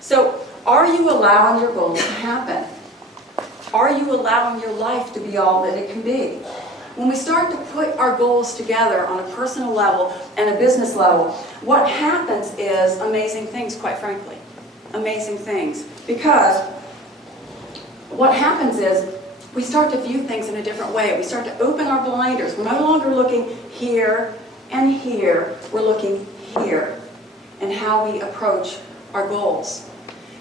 So, are you allowing your goals to happen? Are you allowing your life to be all that it can be? When we start to put our goals together on a personal level and a business level, what happens is amazing things, quite frankly. Amazing things. Because what happens is we start to view things in a different way. We start to open our blinders. We're no longer looking here and here. We're looking here and how we approach our goals.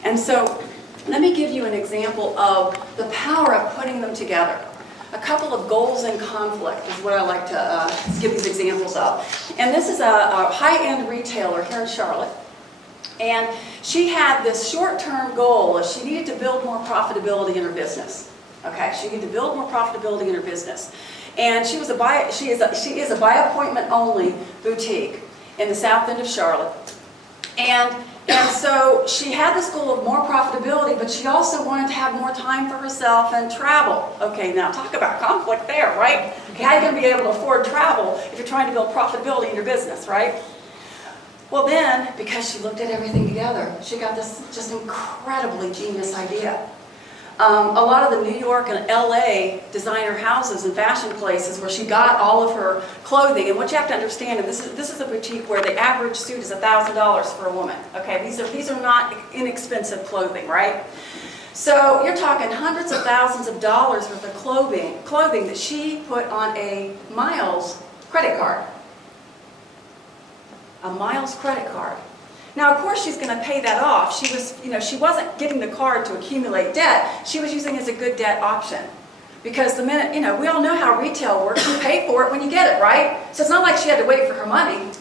And so let me give you an example of the power of putting them together. A couple of goals in conflict is what I like to give these examples of. And this is a high-end retailer here in Charlotte. And she had this short-term goal of she needed to build more profitability in her business. Okay, she needed to build more profitability in her business. And she is a by appointment only boutique in the south end of Charlotte. And so she had this goal of more profitability, but she also wanted to have more time for herself and travel. Okay, now talk about conflict there, right? Okay, how are you going to be able to afford travel if you're trying to build profitability in your business, right? Well then, because she looked at everything together, she got this just incredibly genius idea. A lot of the New York and LA designer houses and fashion places where she got all of her clothing, and what you have to understand, and this is a boutique where the average suit is $1,000 for a woman. Okay, these are not inexpensive clothing, right? So you're talking hundreds of thousands of dollars worth of clothing that she put on a Miles credit card. A Miles credit card. Now, of course, she's going to pay that off. She wasn't getting the card to accumulate debt. She was using it as a good debt option. Because the minute, we all know how retail works. You pay for it when you get it, right? So it's not like she had to wait for her money.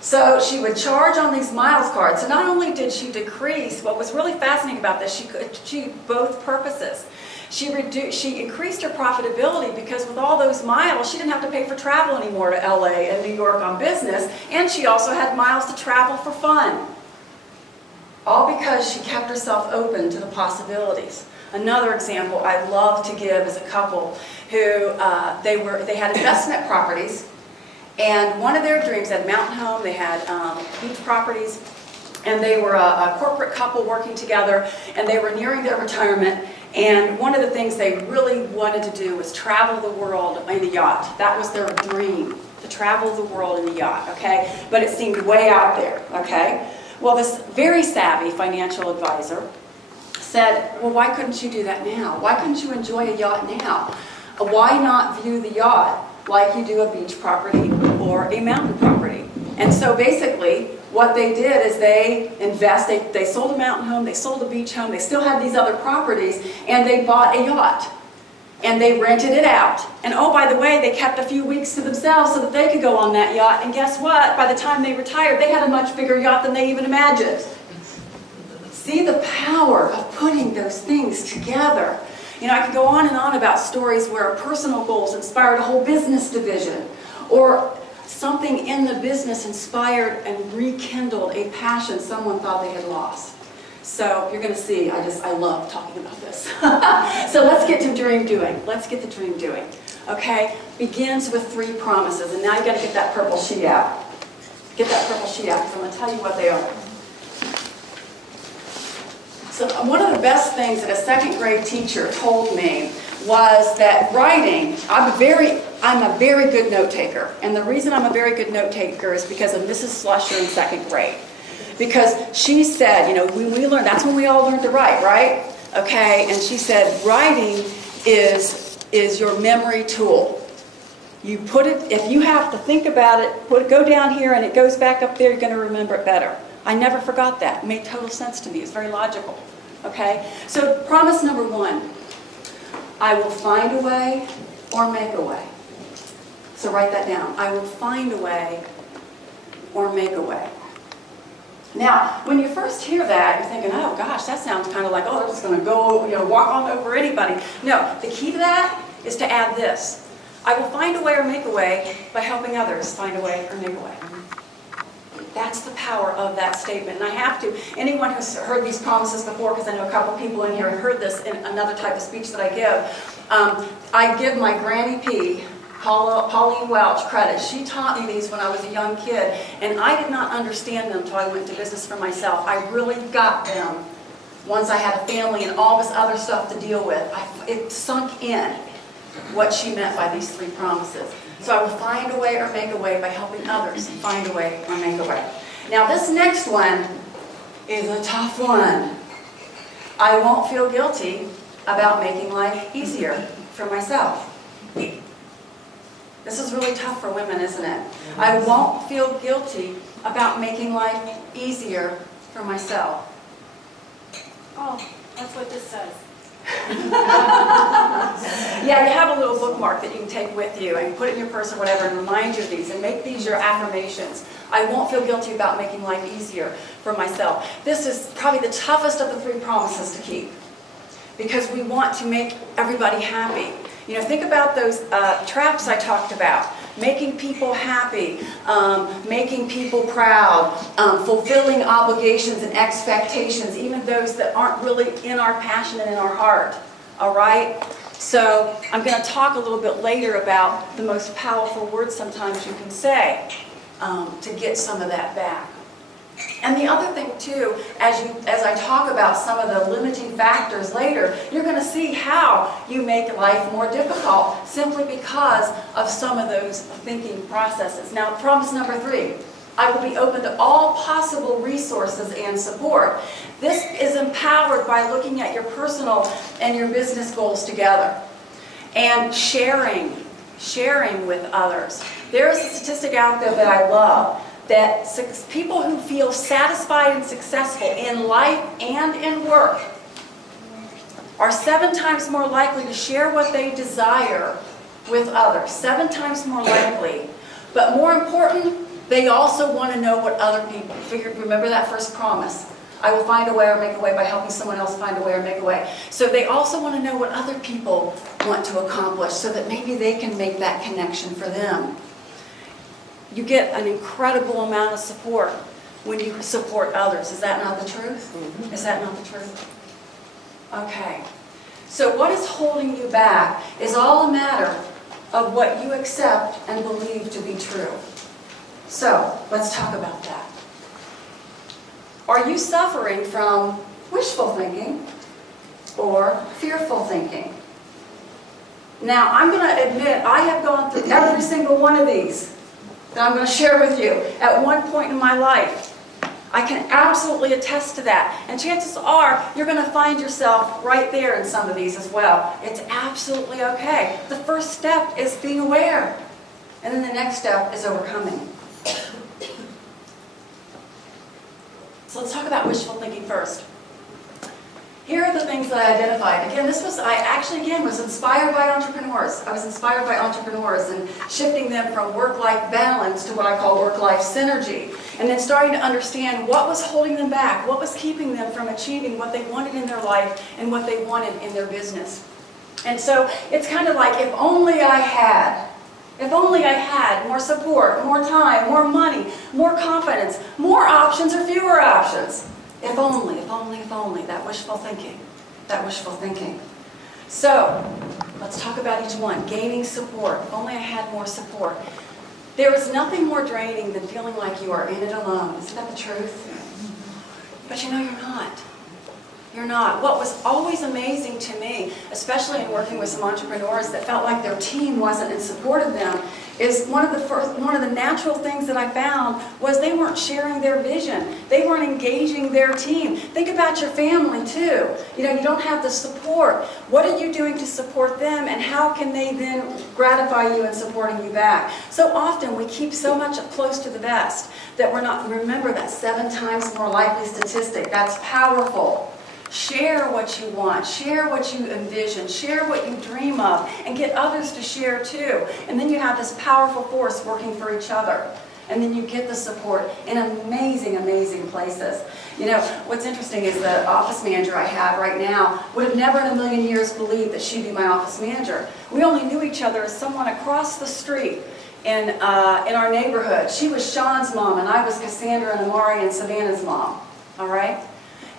So she would charge on these Miles cards. So not only did she decrease, what was really fascinating about this, she achieved both purposes. She increased her profitability because with all those miles, she didn't have to pay for travel anymore to LA and New York on business, and she also had miles to travel for fun. All because she kept herself open to the possibilities. Another example I love to give is a couple who they had investment properties, and one of their dreams, they had mountain home, they had beach properties, and they were a corporate couple working together, and they were nearing their retirement. And one of the things they really wanted to do was travel the world in a yacht. That was their dream, to travel the world in a yacht, okay? But it seemed way out there, okay? Well, this very savvy financial advisor said, well, why couldn't you do that now? Why couldn't you enjoy a yacht now? Why not view the yacht like you do a beach property or a mountain property? And so basically, what they did is they sold a mountain home, they sold a beach home, they still had these other properties, and they bought a yacht. And they rented it out. And oh, by the way, they kept a few weeks to themselves so that they could go on that yacht. And guess what? By the time they retired, they had a much bigger yacht than they even imagined. See the power of putting those things together. I could go on and on about stories where personal goals inspired a whole business division, or something in the business inspired and rekindled a passion someone thought they had lost. So you're going to see, I love talking about this. So let's get to dream doing. Let's get to dream doing. Okay? Begins with 3 promises. And now you got to get that purple sheet out. Get that purple sheet out because I'm going to tell you what they are. So one of the best things that a 2nd grade teacher told me was that writing, I'm a very good note taker. And the reason I'm a very good note taker is because of Mrs. Slusher in 2nd grade. Because she said, when we learned, that's when we all learned to write, right? Okay, and she said, writing is your memory tool. You put it, if you have to think about it, go down here and it goes back up there, you're going to remember it better. I never forgot that. It made total sense to me. It's very logical. Okay? So promise number 1, I will find a way or make a way. So write that down. I will find a way or make a way. Now, when you first hear that, you're thinking, oh gosh, that sounds kind of like, oh, they're just going to go, walk on over anybody. No, the key to that is to add this. I will find a way or make a way by helping others find a way or make a way. That's the power of that statement. And I have to, anyone who's heard these promises before, because I know a couple people in here have heard this in another type of speech that I give my Granny P, Pauline Welch, credit. She taught me these when I was a young kid, and I did not understand them until I went into business for myself. I really got them once I had a family and all this other stuff to deal with, it sunk in what she meant by these 3 promises. So I will find a way or make a way by helping others find a way or make a way. Now this next one is a tough one. I won't feel guilty about making life easier for myself. This is really tough for women, isn't it? I won't feel guilty about making life easier for myself. Oh, that's what this says. Yeah, you have a little bookmark that you can take with you and put it in your purse or whatever and remind you of these and make these your affirmations. I won't feel guilty about making life easier for myself. This is probably the toughest of the 3 promises to keep because we want to make everybody happy. You know, think about those traps I talked about. Making people happy, making people proud, fulfilling obligations and expectations, even those that aren't really in our passion and in our heart. All right? So I'm going to talk a little bit later about the most powerful words sometimes you can say to get some of that back. And the other thing too, as I talk about some of the limiting factors later, you're going to see how you make life more difficult simply because of some of those thinking processes. Now, promise number 3, I will be open to all possible resources and support. This is empowered by looking at your personal and your business goals together and sharing with others. There is a statistic out there that I love, that people who feel satisfied and successful in life and in work are 7 times more likely to share what they desire with others. 7 times more likely. But more important, they also want to know what other people remember that first promise. I will find a way or make a way by helping someone else find a way or make a way. So they also want to know what other people want to accomplish so that maybe they can make that connection for them. You get an incredible amount of support when you support others. Is that not the truth? Mm-hmm. Is that not the truth? Okay. So what is holding you back is all a matter of what you accept and believe to be true. So let's talk about that. Are you suffering from wishful thinking or fearful thinking? Now, I'm going to admit I have gone through every single one of these that I'm going to share with you at one point in my life. I can absolutely attest to that. And chances are you're going to find yourself right there in some of these as well. It's absolutely okay. The first step is being aware. And then the next step is overcoming. So let's talk about wishful thinking first. Here are the things that I identified. Again, I was inspired by entrepreneurs. I was inspired by entrepreneurs and shifting them from work-life balance to what I call work-life synergy. And then starting to understand what was holding them back, what was keeping them from achieving what they wanted in their life and what they wanted in their business. And so it's kind of like, if only I had more support, more time, more money, more confidence, more options or fewer options. If only, that wishful thinking. So, let's talk about each one. Gaining support. If only I had more support. There is nothing more draining than feeling like you are in it alone. Isn't that the truth? But you know you're not. You're not. What was always amazing to me, especially in working with some entrepreneurs that felt like their team wasn't in support of them, is one of the natural things that I found was they weren't sharing their vision. They weren't engaging their team. Think about your family too. You don't have the support. What are you doing to support them, and how can they then gratify you in supporting you back? So often we keep so much close to the vest that we're not. Remember that 7 times more likely statistic. That's powerful. Share what you want, share what you envision, share what you dream of, and get others to share too. And then you have this powerful force working for each other. And then you get the support in amazing, amazing places. What's interesting is the office manager I have right now would have never in a million years believed that she'd be my office manager. We only knew each other as someone across the street in our neighborhood. She was Sean's mom, and I was Cassandra and Amari and Savannah's mom. All right?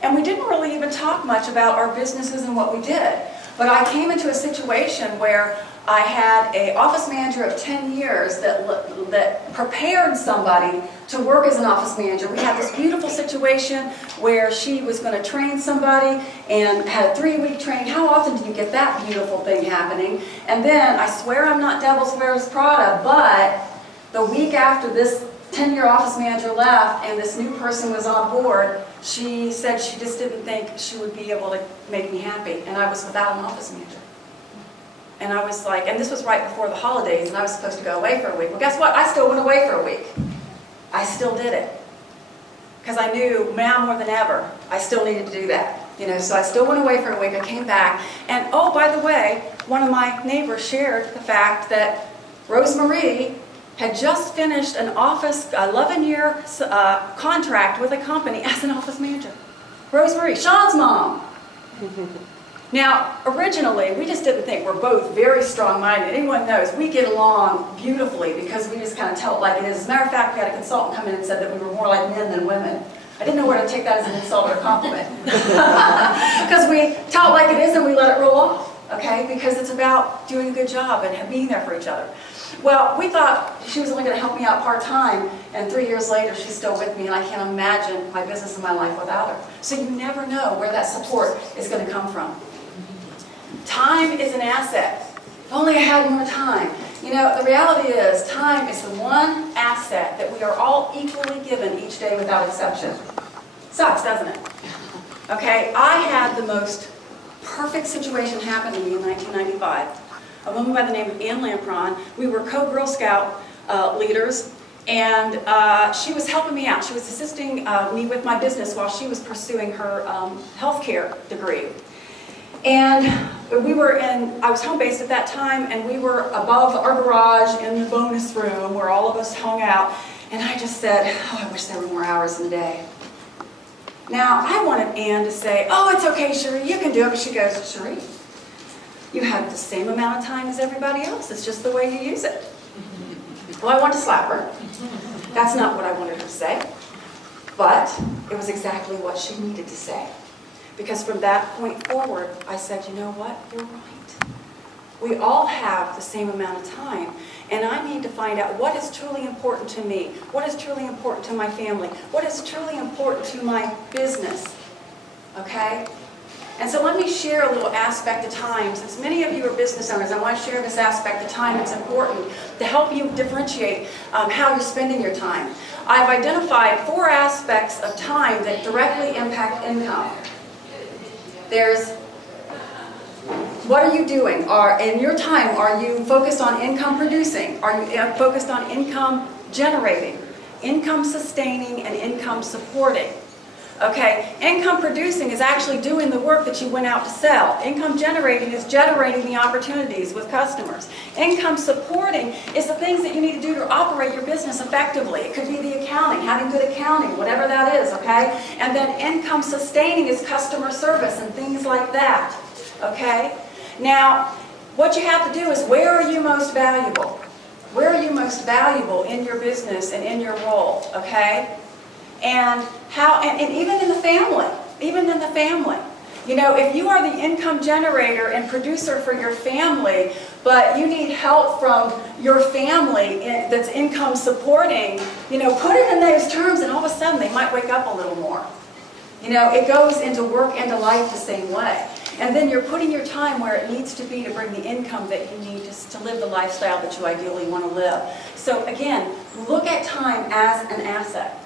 And we didn't really even talk much about our businesses and what we did. But I came into a situation where I had an office manager of 10 years that prepared somebody to work as an office manager. We had this beautiful situation where she was going to train somebody and had a 3-week training. How often do you get that beautiful thing happening? And then, I swear I'm not Devil's Wears Prada, but the week after this 10-year office manager left and this new person was on board, she said she just didn't think she would be able to make me happy, and I was without an office manager. And I was like, and this was right before the holidays, and I was supposed to go away for a week. Well, guess what? I still went away for a week. I still did it. Because I knew now more than ever, I still needed to do that. So I still went away for a week. I came back, and oh, by the way, one of my neighbors shared the fact that Rosemarie had just finished an office 11-year contract with a company as an office manager. Rosemarie, Sean's mom. Now, originally, we just didn't think, we're both very strong-minded. Anyone knows, we get along beautifully because we just kind of tell it like it is. As a matter of fact, we had a consultant come in and said that we were more like men than women. I didn't know where to take that as an insult or a compliment. Because we tell it like it is and we let it roll off, okay? Because it's about doing a good job and being there for each other. Well, we thought she was only going to help me out part-time, and 3 years later, she's still with me, and I can't imagine my business and my life without her. So you never know where that support is going to come from. Time is an asset. If only I had more time. The reality is, time is the one asset that we are all equally given each day without exception. Sucks, doesn't it? Okay, I had the most perfect situation happen to me in 1995. A woman by the name of Ann Lampron. We were co-Girl Scout leaders, and she was helping me out. She was assisting me with my business while she was pursuing her healthcare degree. And I was home-based at that time, and we were above our garage in the bonus room where all of us hung out, and I just said, oh, I wish there were more hours in the day. Now, I wanted Ann to say, oh, it's okay, Sherre, you can do it, but she goes, Sherre, you have the same amount of time as everybody else, it's just the way you use it. Well, I wanted to slap her. That's not what I wanted her to say, but it was exactly what she needed to say. Because from that point forward, I said, you know what, you're right. We all have the same amount of time, and I need to find out what is truly important to me, what is truly important to my family, what is truly important to my business, okay? And so let me share a little aspect of time. Since many of you are business owners, I want to share this aspect of time. It's important to help you differentiate how you're spending your time. I've identified 4 aspects of time that directly impact income. There's, what are you doing? In your time, are you focused on income producing? Are you focused on income generating, income sustaining, and income supporting? Okay, income producing is actually doing the work that you went out to sell. Income generating is generating the opportunities with customers. Income supporting is the things that you need to do to operate your business effectively. It could be the accounting, having good accounting, whatever that is, okay? And then income sustaining is customer service and things like that, okay? Now, what you have to do is, where are you most valuable? Where are you most valuable in your business and in your role, okay? And even in the family, if you are the income generator and producer for your family, but you need help from your family that's income supporting, put it in those terms, and all of a sudden they might wake up a little more. It goes into work and to life the same way. And then you're putting your time where it needs to be to bring the income that you need to live the lifestyle that you ideally want to live. So again, look at time as an asset.